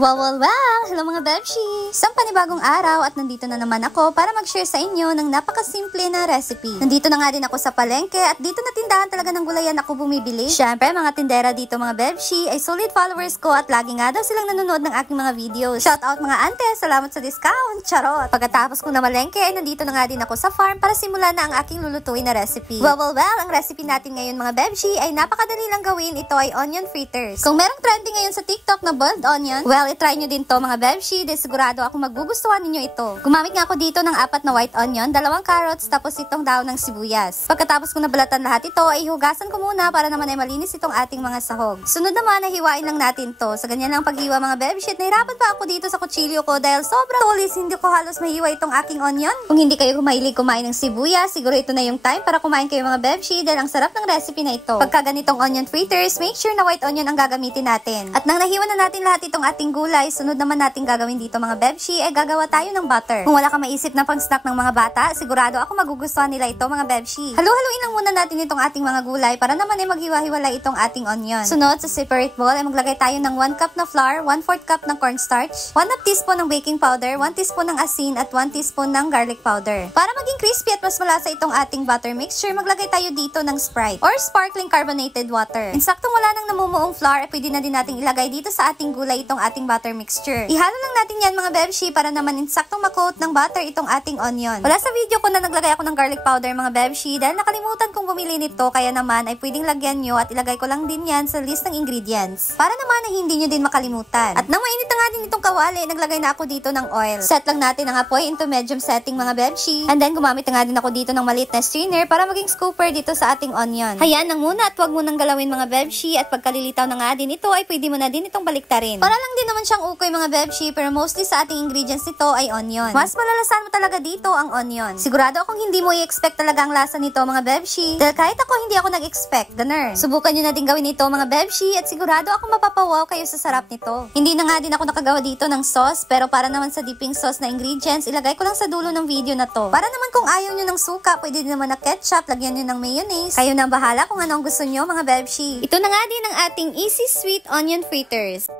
Well! Hello mga Bebshi! Isang panibagong araw at nandito na naman ako para mag-share sa inyo ng napakasimple na recipe. Nandito na nga din ako sa palengke at dito na tindahan talaga ng gulayan ako bumibili. Syempre, mga tindera dito mga Bebshi ay solid followers ko at lagi nga daw silang nanonood ng aking mga videos. Shout out mga ante! Salamat sa discount! Charot! Pagkatapos kong na malengke ay nandito na nga din ako sa farm para simulan na ang aking lulutuin na recipe. Well! Ang recipe natin ngayon mga Bebshi ay napakadali lang gawin. Ito ay onion fritters. Kung merong trending ngayon sa TikTok na boiled onion, well, i-try nyo din to mga Bebshi. Dahil sigurado ako magugustuhan ninyo ito. Gumamit nga ako dito ng 4 na white onion, 2 carrots, tapos itong daon ng sibuyas. Pagkatapos kong nabalatan lahat ito, ay hugasan ko muna para naman ay malinis itong ating mga sahog. Sunod naman ay hiwain lang natin to. Sa ganyan lang paghiwa mga Bebshi, nahirapan pa ako dito sa kutsilyo ko dahil sobrang tulis, hindi ko halos mahiwa itong aking onion. Kung hindi kayo mahilig kumain ng sibuyas, siguro ito na yung time para kumain kayo mga Bebshi dahil ang sarap ng recipe na ito. Pagka ganitong onion fritters, make sure na white onion ang gagamitin natin. At nang nahiwa na natin lahat itong ating gulay, sunod naman natin gagawin dito mga Bebshi ay gagawa tayo ng butter. Kung wala ka maisip na pang snack ng mga bata, sigurado ako magugustuhan nila ito mga Bebshi. Halu-haluin lang muna natin itong ating mga gulay para naman ay maghiwa-hiwalay itong ating onion. Sunod sa separate bowl ay maglagay tayo ng 1 cup na flour, 1/4 cup ng cornstarch, 1 teaspoon ng baking powder, 1 teaspoon ng asin at 1 teaspoon ng garlic powder. Para maging crispy at mas malasa itong ating butter mixture, maglagay tayo dito ng Sprite or sparkling carbonated water. Insaktong wala nang namumuong flour, pwede na din nating ilagay dito sa ating gulay itong ating butter mixture. Ihalo lang natin yan mga Bebshi para naman insaktong makot ng butter itong ating onion. Wala sa video ko na naglagay ako ng garlic powder mga Bebshi dahil nakalimutan kong bumili nito, kaya naman ay pwedeng lagyan nyo at ilagay ko lang din yan sa list ng ingredients. Para naman ay hindi nyo din makalimutan. At nang mainit na nga din itong kawali, naglagay na ako dito ng oil. Set lang natin ang apoy into medium setting mga Bebshi. And then gumamit na nga din ako dito ng maliit na strainer para maging scooper dito sa ating onion. Hayaan lang muna at huwag munang galawin mga Bebshi at pagkalilitaw na nga din ito ay pwede mo na din itong baliktarin. Para lang din naman siyang ukoy mga Bebshi pero mostly sa ating ingredients nito ay onion. Mas malalasan mo talaga dito ang onion. Sigurado akong hindi mo i-expect talaga ang lasa nito mga Bebshi. Dahil kahit ako hindi ako nag-expect, ganun. Subukan nyo na din gawin ito mga Bebshi at sigurado ako mapapawaw kayo sa sarap nito. Hindi na nga din ako nakagawa dito ng sauce pero para naman sa dipping sauce na ingredients, ilagay ko lang sa dulo ng video na to. Para naman kung ayaw nyo ng suka, pwede din naman na ketchup, lagyan nyo ng mayonnaise. Kayo na ang bahala kung ano ang gusto nyo mga Bebshi. Ito na nga din ang ating easy sweet onion fritters.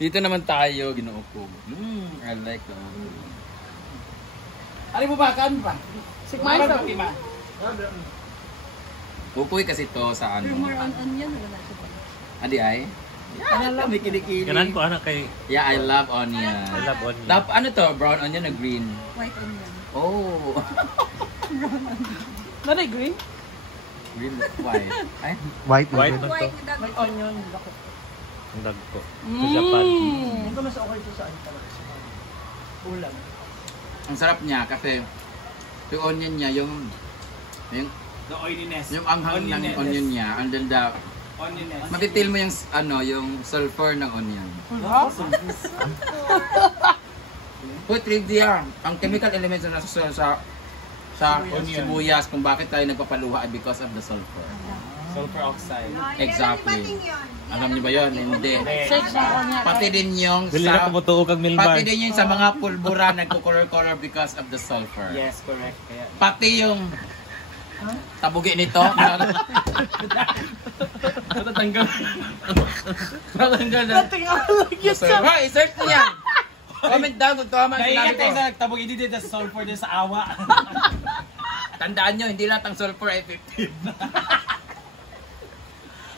Dito naman tayo, Ginoo ko. I like that. Ari mo ba kan pa? Sigmay sa tima. Pupuy kasi to sa ano. More on onion wala ito. Adi ay? Yeah, may kilikili. Ganan ko anak kay. Yeah, I love onion. I love onion. Ano to? Brown onion or green? White onion. Oh. Nari green? Green with white. Ay? White na to. May onion. Ang dagko. Sa Japan. Ito mas okay to sa ulam. Ang sarap niya kasi yung onion niya, yung The oiliness. yung anghang ng onion niya, and then the Oiliness. matitil mo yung yung sulfur ng onion. Put trivia, ang chemical elements na nasa sa sibuyas kung bakit tayo nagpapaluha ay because of the sulfur. Sulfur oxide. Exactly. Alam niyo ba yun? Hindi. Search na niya. Pati din yung Dili na kumutuo kag milbar. pati din yung sa mga pulbura nagko-color because of the sulfur. Yes, correct. Kaya Pati yung tabugi nito. natatanggal. Tatanggal na. Right, search niyo yan. Comment down kung tama ang sinabi Naiingat ko. tayo sa nagtabog hindi din sa sulfur din sa awa. Tandaan nyo, hindi lahat ng sulfur ay effective.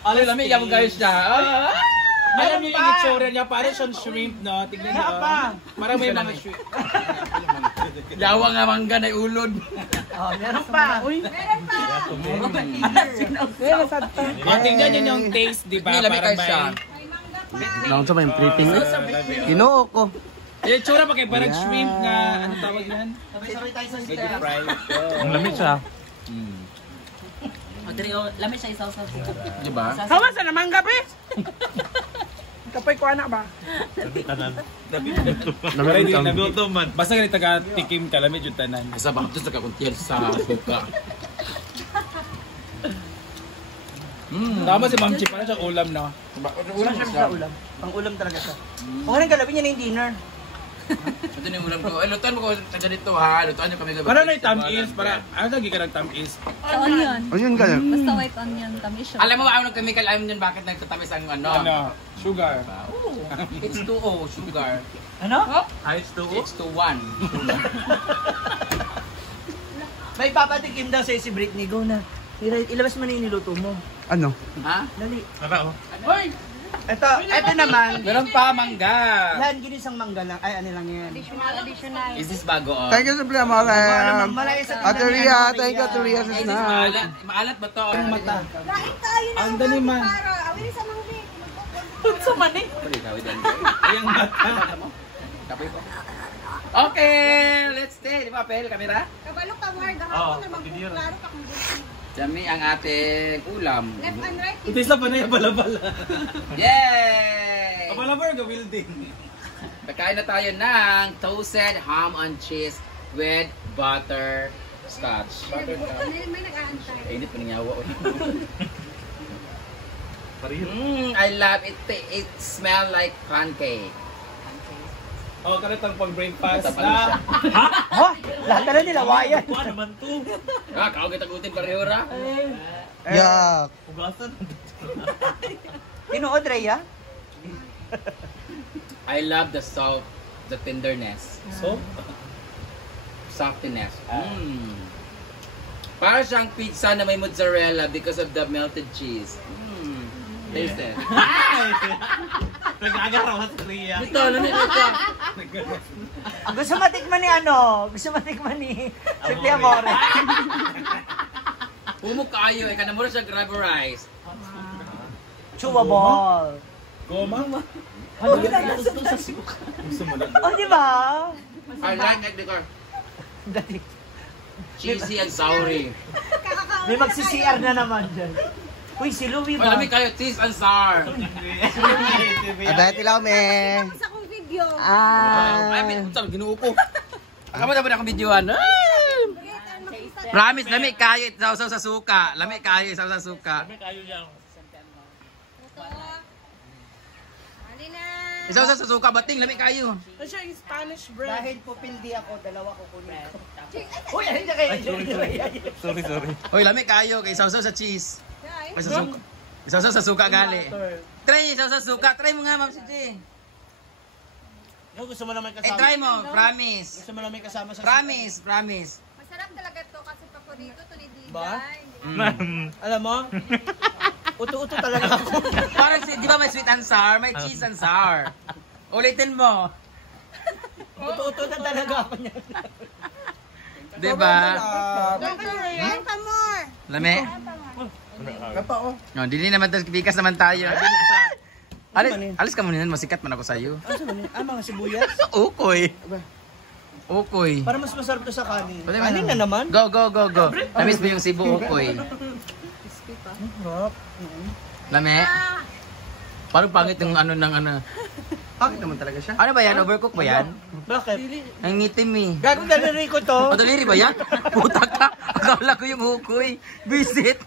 Alam namin, yung guys siya. Alam niyo yung itsura niya, parang siyang shrimp, no? Tignan niyo. Parang may mga shrimp. Yawa nga mangga na ulod. Meron pa. Uy. Tingnan niyo yung taste, di ba? Hindi, lamig Parang kayo siya. Naon sa may plating. Ginoo ko. yung itsura pa kay parang shrimp na, ano tawag yan? Deep fried. Ang lamig siya. Lamig siya isaw sa Diba? Hawa sa naman gabi. Kapay ko anak ba? Tanan. Nagutom man. Basta ganit taga-tikim ka, lamig yung tanan. Isa ba? Ito sa kakuntiyan sa suka. Tama si Ma'am Chi, parang siyang ulam, no? Ulam siya. Ulam. Pang ulam talaga siya. Kung anong galawin niya na yung dinner. Ito na yung ulam ko. Lutuan mo ko taga dito ha. Lutuan nyo kami gabi. Para na yung tamis, para ano lagi ka ng tamis? Sa onion. Ayun ka yan. Basta white onion, tamis siya. Alam mo ba ang chemical alam nyo bakit nagtatamis ang ano? Ano? Sugar. H2O, sugar. Ano? H2O? May papatikim daw sa'yo si Britney. Go na. Ilabas mo na yung niluto mo. Ano? Ha? Dali. Tara oh. Hoy! Ito naman. Meron pa mangga. Yan, ginisang mangga lang. Ay, ano lang yan. Additional. Is this bago? Thank you, Simple Amore. Malaya sa Ate Ria, thank you, Ate Ria, sa Is this snack. maalat? Maalat ba to? Ang mata. Ang dali man. Sa mani. Ayang mata. Kapoy ko. Okay, let's stay. Di ba, Pel? Kamera? Kabalo ka, Mar. Gahapon naman kung klaro ka kung gusto. Dami ang ating ulam. Left and right. Utis na pa na yung balabala. Yay! Balabala ka building. Kakain na tayo ng toasted ham and cheese with butter scotch. May nag-aantay. Eh, hindi pa nangyawak. I love it. It smells like pancake. Oh, karatang pang breakfast Ito pala siya. na. Oh, lahat na lang nila wayan. Kuha naman to. Kau kita gutin pareho ra. Yak. Ugasan. Tinuod, Rhea? I love the salt, the tenderness, So? saltiness. Para siyang pizza na may mozzarella because of the melted cheese. Taste it. Nag-agaraw sa Ria. Ito, ano nito? Gusto matikman ni ano? Gusto matikman ni Simple Amore. Pumuk kayo, eh, kanamura siya rubberized. Chewable. Goma? Ano ginagawa sa suka? Gusto mo lang. Oh, di ba? I like it because Dali. cheesy and soury. May magsi-CR na naman dyan. Uy, si Louie ba? Malamig kayo, cheese and sour. Abay, tilaw, me. Sa akong video. Ay, minsan, ginuo ko. Akama na ba na akong videoan? Promise, lamig kayo, isaw-saw sa suka. Lamig kayo, isaw sa suka. Halina. Isaw-saw sa suka, bating, lamig kayo. Ano siya yung Spanish bread? Dahil pupildi ako, dalawa ko kunin ko. Uy, ayun siya kayo. Sorry. Hoy, lamig kayo, kay isaw-saw sa cheese. Ay, sa suka. Isaw-saw sa suka, gali. Try, isaw sa suka. Try mo nga, Ma'am CJ. Gusto mo naman Eh, try mo, promise. Gusto mo naman kasama sa Promise. Masarap talaga to kasi paborito to ni Dida. Ba? Alam mo? Uto-uto talaga ako. Parang, di ba may sweet and sour? May cheese and sour. Ulitin mo. Uto-uto na talaga ako niya. Diba? Yan ka more. Lame? No, dili naman tayo, bikas naman tayo. Alis ka muna nun, masikat man ako sa'yo. Ano sa mani? Mga sibuyas? Ukoy. Ukoy. Para mas masarap to sa kanin. Pwede Kanin na naman? Go. Namiss mo yung Cebu ukoy. Lame? Parang pangit yung ano ng ano. Bakit naman talaga siya? Ano ba yan? Overcook ba yan? Bakit? Ang ngitim eh. Gago daliri ko to. Madaliri ba yan? Puta ka. Akala ko yung ukoy. Visit.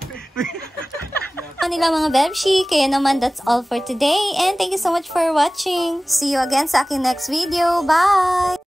Kanila mga Bebshi, kaya naman that's all for today and thank you so much for watching. See you again sa aking next video. Bye!